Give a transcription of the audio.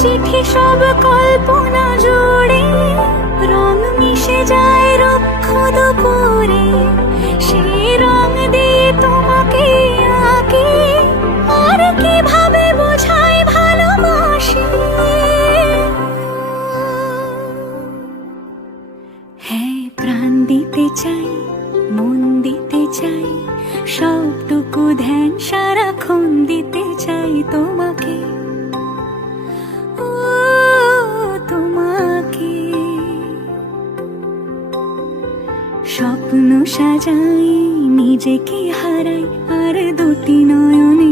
চিঠি সব কল্পনা জুড়ে, রং মিশে যায় রুক্ষ দুপুরে, সেই রং দিয়ে তোমাকে আঁকি, আর কিভাবে বোঝাই ভালোবাসি। হ্যাঁ, প্রাণ দিতে চাই, মন দিতে চাই, সবটুকু ধ্যান সারাক্ষণ দিতে চাই তোমাকে, ও তোমাকে। স্বপ্ন সাজাই, নিজেকে হারাই, আর দুটি নয়নে